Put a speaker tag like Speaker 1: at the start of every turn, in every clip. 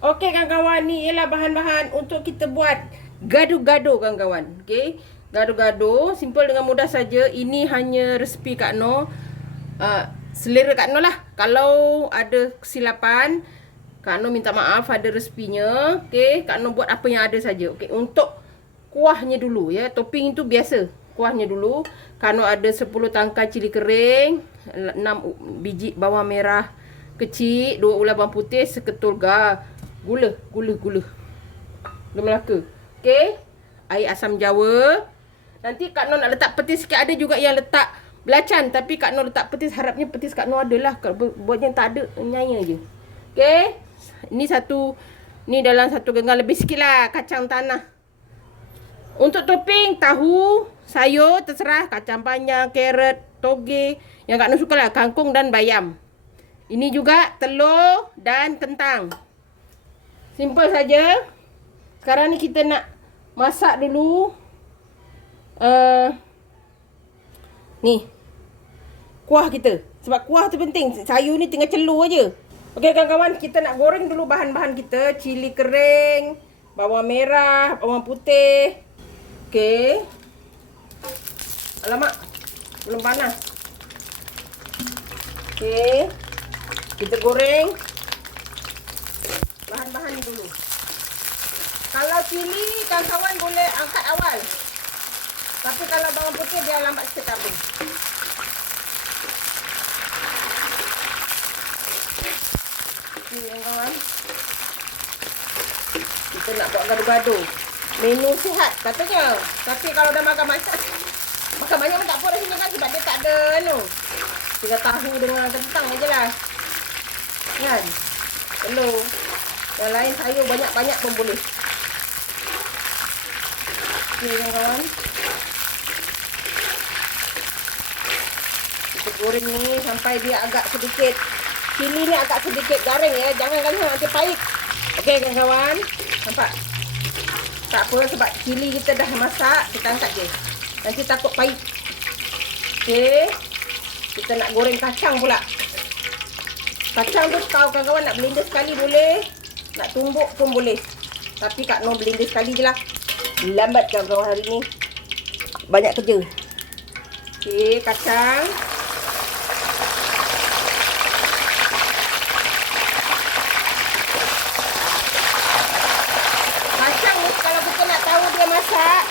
Speaker 1: Okey kawan-kawan, ni ialah bahan-bahan untuk kita buat gado-gado kawan-kawan. Okey. Gado-gado, simple dengan mudah saja. Ini hanya resepi Kak Noh. Uh, selera Kak Noh lah. Kalau ada kesilapan, Kak Noh minta maaf ada resepinya. Okey, Kak Noh buat apa yang ada saja. Okey, untuk kuahnya dulu ya. Topping itu biasa. Kuahnya dulu. Kak Noh ada 10 tangkai cili kering, 6 biji bawang merah kecil, 2 ulas bawang putih, seketul ga Gula, gula, gula. Gula Melaka. Okey. Air asam jawa. Nanti Kak Noh nak letak petis sikit. Ada juga yang letak belacan. Tapi Kak Noh letak petis. Harapnya petis Kak Noh adalah. Buatnya tak ada. Nyaya je. Okey. Ini satu. Ni dalam satu genggam lebih sikit lah. Kacang tanah. Untuk topping. Tahu. Sayur. Terserah. Kacang panjang. Carrot. Toge. Yang Kak Noh suka lah. Kangkung dan bayam. Ini juga telur dan kentang. Simple saja. Sekarang ni kita nak masak dulu. Uh, ni. Kuah kita. Sebab kuah tu penting. Sayur ni tinggal celur aje. Okey kawan-kawan, kita nak goreng dulu bahan-bahan kita. Cili kering, bawang merah, bawang putih. Okey. Alamak. Belum panas. Okey. Kita goreng bahan-bahan ni dulu. Kalau cili, kawan-kawan boleh angkat awal. Tapi kalau bawang putih, dia lambat sikit kawan-kawan. Kita nak buat gado-gado. Menu sihat katanya. Tapi kalau dah makan banyak, makan banyak pun tak apa rasanya kan sebab dia tak ada anu. Tinggal tahu dengan kentang aje lah. Kan? Telur. Yang lain sayur banyak-banyak pun boleh. Okey kawan-kawan. Kita goreng ni sampai dia agak sedikit cili ni agak sedikit garing ya. Jangan kan nanti pahit. Okey kawan-kawan. Nampak? Tak apa sebab cili kita dah masak, kita angkat je. Nanti takut pahit. Okey. Kita nak goreng kacang pula. Kacang tu kau kawan-kawan nak blender sekali boleh. Nak tumbuk pun boleh. Tapi Kak Noh blender sekali je lah. Lambat kawan-kawan hari ni. Banyak kerja. Okey, kacang. Kacang ni kalau kita nak tahu dia masak.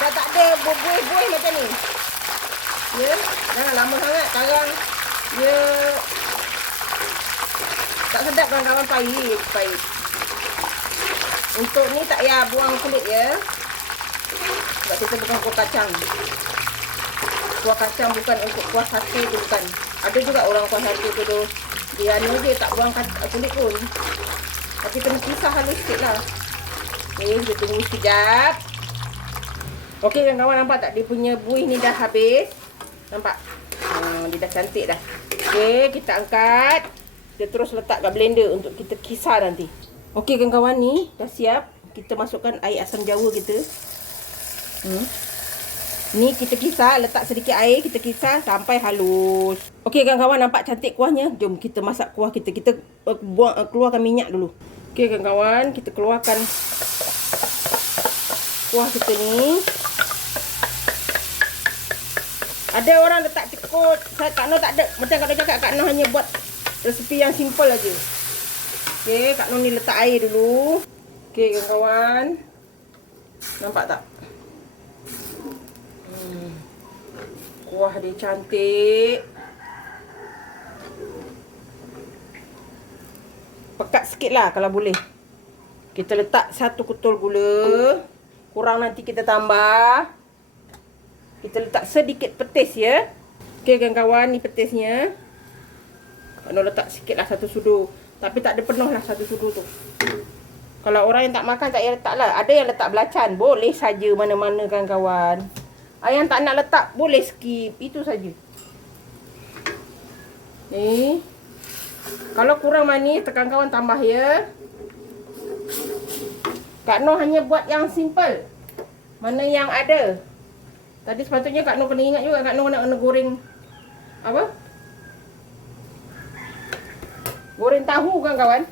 Speaker 1: Dah tak ada buih-buih macam ni. Ya, jangan lama sangat. Sekarang dia tak sedap kawan-kawan pahit, pahit. Untuk ni tak payah buang kulit ya. Sebab kita bukan kuah kacang. Kuah kacang bukan untuk kuah sate tu bukan. Ada juga orang kuah sate tu tu. Dia ni je tak buang kulit pun. Tapi kena pisah halus sikit lah. Okay, kita tunggu sekejap. Okey kawan-kawan nampak tak dia punya buih ni dah habis. Nampak? Hmm, dia dah cantik dah. Okey, kita angkat. Kita terus letak kat blender untuk kita kisar nanti. Okey kawan-kawan ni dah siap. Kita masukkan air asam jawa kita. Hmm. Ni kita kisar, letak sedikit air, kita kisar sampai halus. Okey kawan-kawan nampak cantik kuahnya? Jom kita masak kuah kita. Kita uh, buang uh, keluarkan minyak dulu. Okey kawan-kawan, kita keluarkan kuah kita ni. Ada orang letak cekut. Saya Kak Noh tak ada. Macam Noh cakap Kak Noh hanya buat Resepi yang simple aja. Okey, Kak Noni letak air dulu. Okey, kawan-kawan. Nampak tak? Hmm. Kuah dia cantik. Pekat sikit lah kalau boleh. Kita letak satu ketul gula. Kurang nanti kita tambah. Kita letak sedikit petis ya. Okey, kawan-kawan. Ni petisnya. Kena letak sikit lah satu sudu. Tapi tak ada penuh lah satu sudu tu. Kalau orang yang tak makan tak payah letak lah. Ada yang letak belacan. Boleh saja mana-mana kawan-kawan. Yang tak nak letak boleh skip. Itu saja. Ni. Kalau kurang manis tekan kawan tambah ya. Kak Noh hanya buat yang simple. Mana yang ada. Tadi sepatutnya Kak Noh kena ingat juga Kak Noh nak kena goreng. Apa? Goreng tahu kan kawan?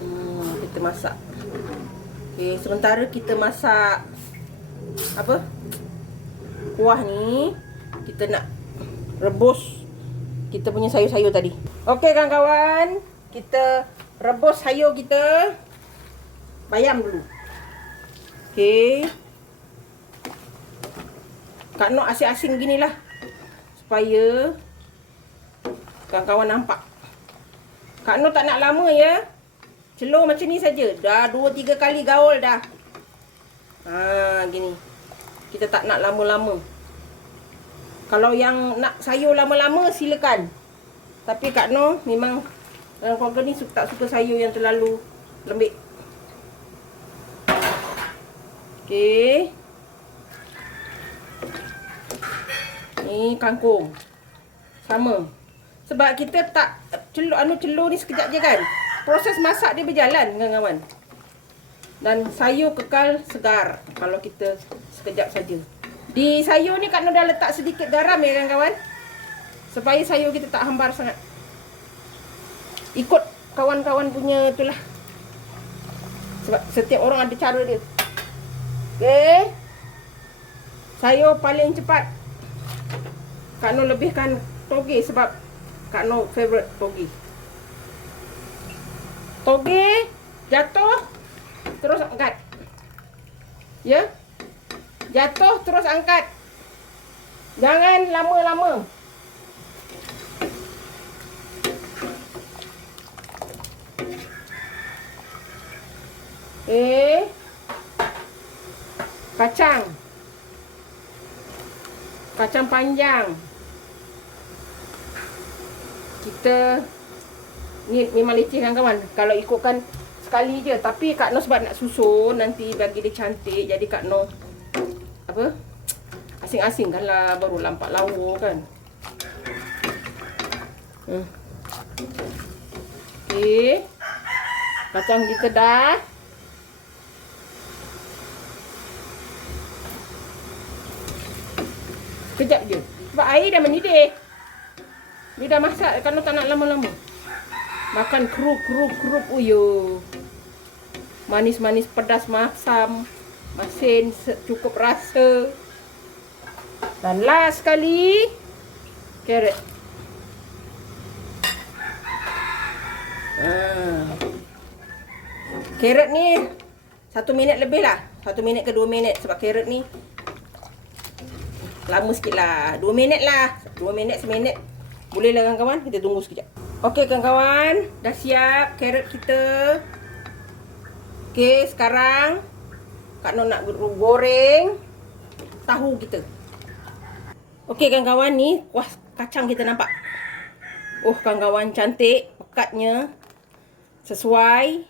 Speaker 1: Hmm, kita masak. Okay, sementara kita masak apa? Kuah ni kita nak rebus kita punya sayur-sayur tadi. Okey kan kawan? Kita rebus sayur kita. Bayam dulu. Okey. Kak Nok asing-asing gini lah. Supaya kawan-kawan nampak. Kak Nok tak nak lama ya. Celur macam ni saja. Dah 2-3 kali gaul dah. Ha, gini. Kita tak nak lama-lama. Kalau yang nak sayur lama-lama silakan. Tapi Kak Noh memang dalam keluarga ni tak suka sayur yang terlalu lembik. Okey. Ni kangkung. Sama. Sebab kita tak celur anu celur ni sekejap je kan. Proses masak dia berjalan kawan-kawan. Dan sayur kekal segar kalau kita sekejap saja. Di sayur ni Kak Nur dah letak sedikit garam ya kawan-kawan. Supaya sayur kita tak hambar sangat. Ikut kawan-kawan punya itulah. Sebab setiap orang ada cara dia. Okey. Sayur paling cepat. Kak Nur lebihkan toge sebab Kak Nur favorite toge. Toge jatuh terus angkat. Ya? Jatuh terus angkat. Jangan lama-lama. Eh. Kacang. Kacang panjang. Kita ni memang leceh kan kawan. Kalau ikutkan sekali je tapi Kak Noh sebab nak susun nanti bagi dia cantik jadi Kak Noh apa asing-asing kan lah baru lampak lawa kan hmm. Okay. Kacang kita dah. Kejap je. Sebab air dah mendidih. Dia dah masak kalau tak nak lama-lama. Makan kerup, kerup, kerup. Uyo. Manis-manis pedas masam masin cukup rasa. Dan last sekali carrot. Carrot ni satu minit lebih lah. Satu minit ke dua minit sebab carrot ni lama sikit lah. Dua minit lah. Dua minit, seminit. Boleh lah kawan-kawan. Kita tunggu sekejap. Okey kawan-kawan. Dah siap carrot kita. Okey sekarang Kak Nur nak goreng tahu kita. Okey kawan-kawan ni kuah kacang kita nampak. Oh kawan-kawan cantik pekatnya. Sesuai.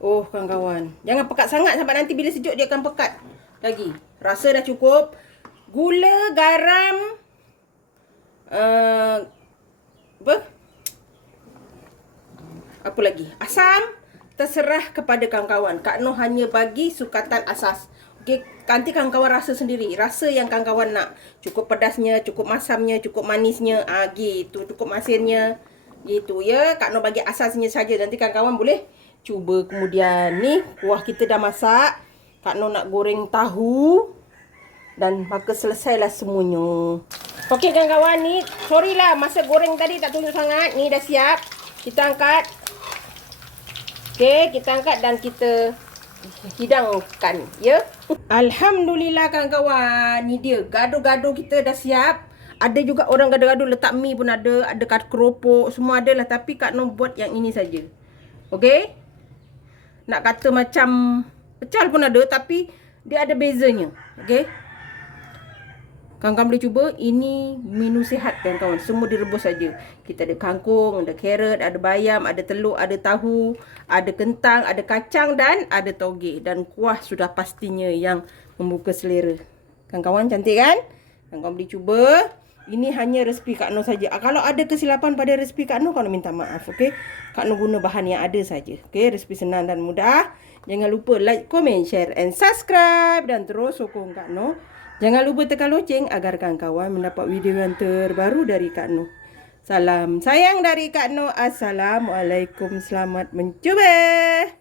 Speaker 1: Oh kawan-kawan. Jangan pekat sangat sampai nanti bila sejuk dia akan pekat lagi. Rasa dah cukup. Gula, garam. Uh, apa? Apa lagi? Asam terserah kepada kawan-kawan. Kak Noh hanya bagi sukatan asas. Okey, nanti kawan-kawan rasa sendiri. Rasa yang kawan-kawan nak. Cukup pedasnya, cukup masamnya, cukup manisnya. Ah gitu, cukup masinnya. Gitu ya. Kak Noh bagi asasnya saja. Nanti kawan-kawan boleh cuba kemudian ni kuah kita dah masak. Kak Noh nak goreng tahu dan maka selesailah semuanya. Okey kawan-kawan ni, sorry lah masa goreng tadi tak tunjuk sangat. Ni dah siap. Kita angkat Okey, kita angkat dan kita hidangkan, ya. Alhamdulillah kawan-kawan. Ni dia, gaduh-gaduh kita dah siap. Ada juga orang gaduh-gaduh letak mi pun ada, ada kat keropok, semua ada lah tapi Kak Nom buat yang ini saja. Okey? Nak kata macam pecal pun ada tapi dia ada bezanya. Okey? Kawan-kawan boleh cuba. Ini menu sihat kan kawan. Semua direbus saja. Kita ada kangkung, ada carrot, ada bayam, ada telur, ada tahu, ada kentang, ada kacang dan ada toge. Dan kuah sudah pastinya yang membuka selera. Kawan-kawan cantik kan? Kawan-kawan boleh cuba. Ini hanya resipi Kak Noh saja. Ah, kalau ada kesilapan pada resipi Kak Noh, kau minta maaf. Okay? Kak Noh guna bahan yang ada saja. Okay? Resipi senang dan mudah. Jangan lupa like, comment, share and subscribe. Dan terus sokong Kak Noh. Jangan lupa tekan loceng agar kawan-kawan mendapat video yang terbaru dari Kak Noh. Salam sayang dari Kak Noh. Assalamualaikum. Selamat mencuba.